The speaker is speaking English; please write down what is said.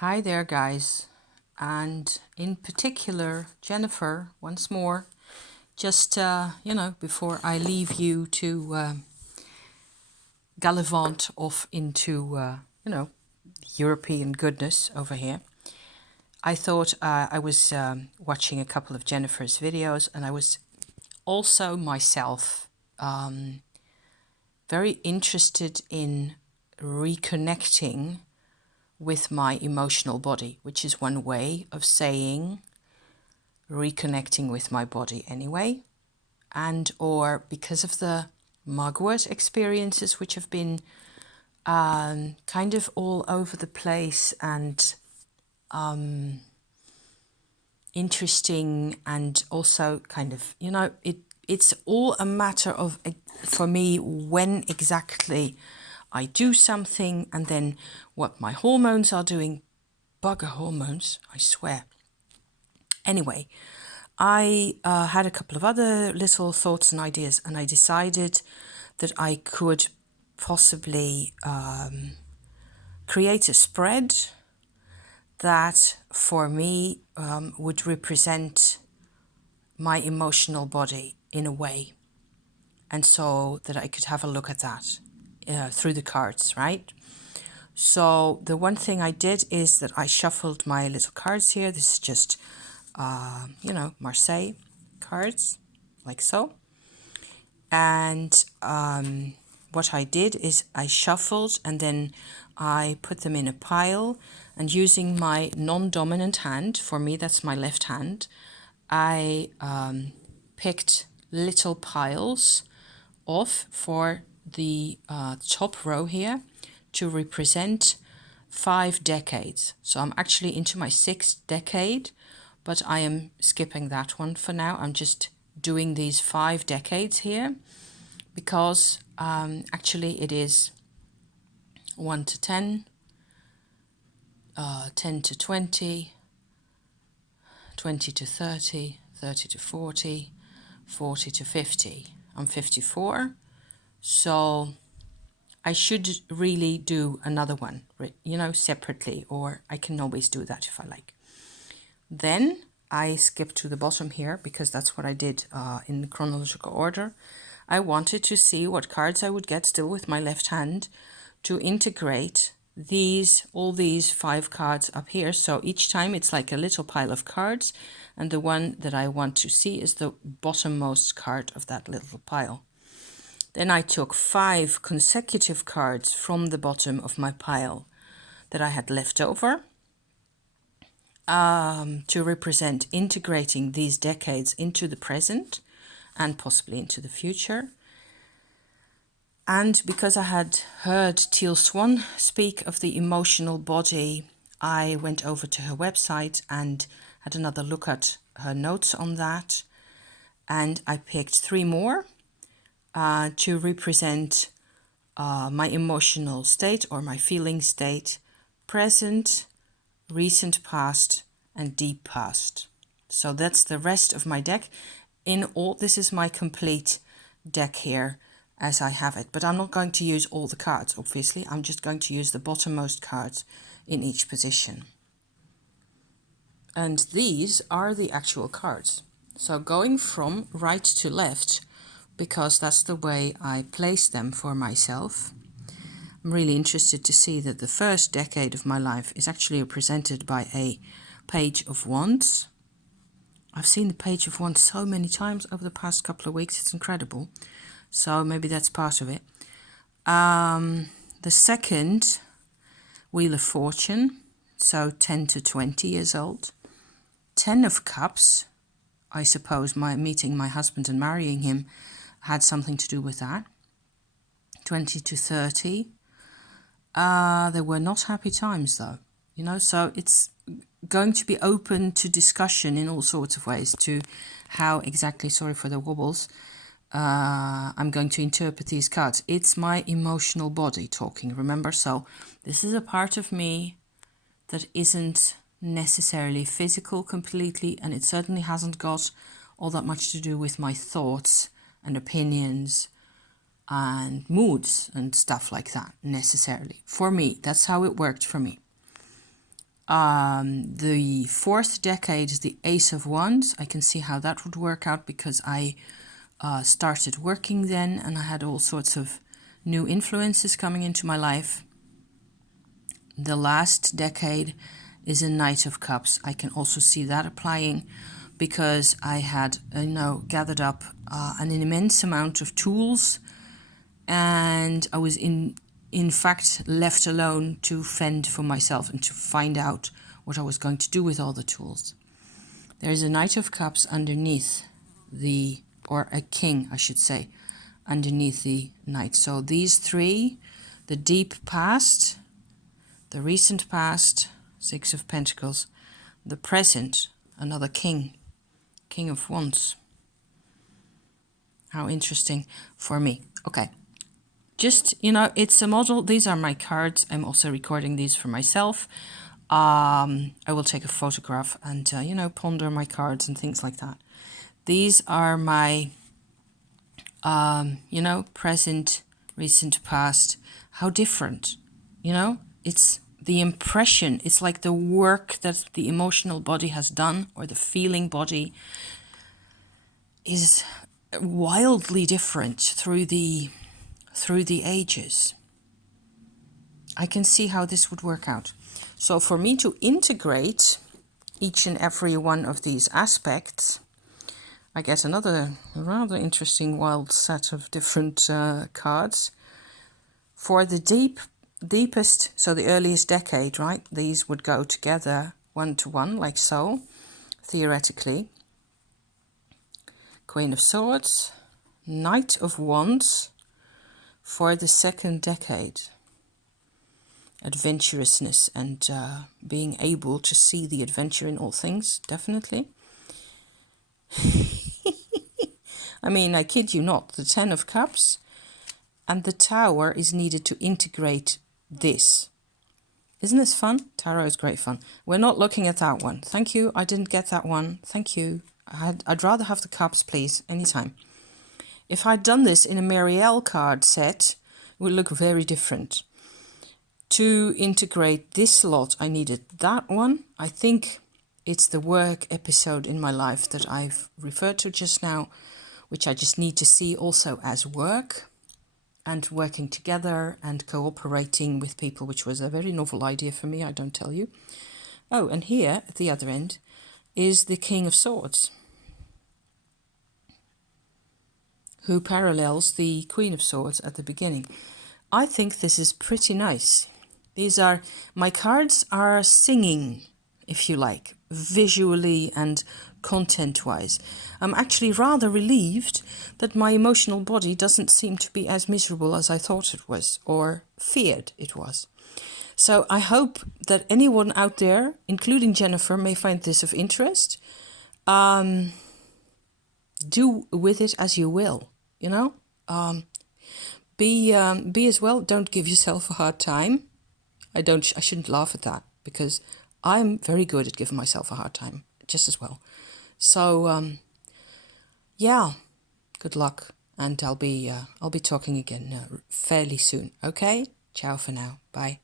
Hi there, guys, and in particular, Jennifer, once more, just, before I leave you to gallivant off into, European goodness over here, I thought I was watching a couple of Jennifer's videos, and I was also myself very interested in reconnecting with my emotional body, which is one way of saying reconnecting with my body anyway, and or because of the mugwort experiences, which have been kind of all over the place and interesting, and also kind of, it's all a matter of, for me, when exactly I do something and then what my hormones are doing. Bugger hormones, I swear. Anyway, I had a couple of other little thoughts and ideas, and I decided that I could possibly create a spread that for me would represent my emotional body in a way, and so that I could have a look at that through the cards, right? So the one thing I did is that I shuffled my little cards here. This is just, Marseille cards, like so. And what I did is I shuffled and then I put them in a pile, and using my non-dominant hand, for me that's my left hand, I picked little piles off for the top row here to represent 5 decades. So I'm actually into my 6th decade, but I am skipping that one for now. I'm just doing these 5 decades here because actually it is 1 to 10, 10 to 20, 20 to 30, 30 to 40, 40 to 50. I'm 54, so I should really do another one, separately, or I can always do that if I like. Then I skip to the bottom here because that's what I did in the chronological order. I wanted to see what cards I would get still with my left hand to integrate all these 5 cards up here. So each time it's like a little pile of cards, and the one that I want to see is the bottommost card of that little pile. Then I took 5 consecutive cards from the bottom of my pile that I had left over to represent integrating these decades into the present and possibly into the future. And because I had heard Teal Swan speak of the emotional body, I went over to her website and had another look at her notes on that. And I picked 3 more to represent my emotional state or my feeling state, present, recent past, and deep past. So that's the rest of my deck. This is my complete deck here as I have it, but I'm not going to use all the cards, obviously. I'm just going to use the bottommost cards in each position. And these are the actual cards. So going from right to left, because that's the way I place them for myself. I'm really interested to see that the first decade of my life is actually represented by a Page of Wands. I've seen the Page of Wands so many times over the past couple of weeks, it's incredible. So maybe that's part of it. The second, Wheel of Fortune, so 10 to 20 years old. 10 of Cups, I suppose meeting my husband and marrying him had something to do with that. 20 to 30. They were not happy times though, so it's going to be open to discussion in all sorts of ways to how exactly, sorry for the wobbles, I'm going to interpret these cards. It's my emotional body talking, remember? So this is a part of me that isn't necessarily physical completely, and it certainly hasn't got all that much to do with my thoughts and opinions and moods and stuff like that necessarily. For me, that's how it worked for me. The fourth decade is the Ace of Wands. I can see how that would work out because I started working then and I had all sorts of new influences coming into my life. The last decade is a Knight of Cups. I can also see that applying because I had, gathered up an immense amount of tools, and I was in fact left alone to fend for myself and to find out what I was going to do with all the tools. There is a Knight of Cups underneath or a King, I should say, underneath the Knight. So these three, the deep past, the recent past, Six of Pentacles, the present, another King, King of Wands. How interesting for me. Okay. Just, it's a model. These are my cards. I'm also recording these for myself. I will take a photograph and, ponder my cards and things like that. These are my, present, recent, past. How different, it's the impression. It's like the work that the emotional body has done, or the feeling body, is wildly different through the ages. I can see how this would work out. So for me to integrate each and every one of these aspects, I get another rather interesting wild set of different cards. For the deepest, so the earliest decade, right? These would go together 1-to-1, like so, theoretically. Queen of Swords, Knight of Wands. For the second decade, adventurousness and being able to see the adventure in all things, definitely. I mean, I kid you not, the Ten of Cups and the Tower is needed to integrate this. Isn't this fun? Tarot is great fun. We're not looking at that one. Thank you. I didn't get that one. Thank you. I'd rather have the cups, please, anytime. If I'd done this in a Marielle card set, it would look very different. To integrate this lot, I needed that one. I think it's the work episode in my life that I've referred to just now, which I just need to see also as work and working together and cooperating with people, which was a very novel idea for me, I don't tell you. Oh, and here at the other end is the King of Swords, who parallels the Queen of Swords at the beginning. I think this is pretty nice. My cards are singing, if you like, visually and content-wise. I'm actually rather relieved that my emotional body doesn't seem to be as miserable as I thought it was, or feared it was. So I hope that anyone out there, including Jennifer, may find this of interest. Do with it as you will. Be as well. Don't give yourself a hard time. I shouldn't laugh at that because I'm very good at giving myself a hard time just as well. So yeah, good luck, and I'll be talking again fairly soon. Okay, ciao for now. Bye.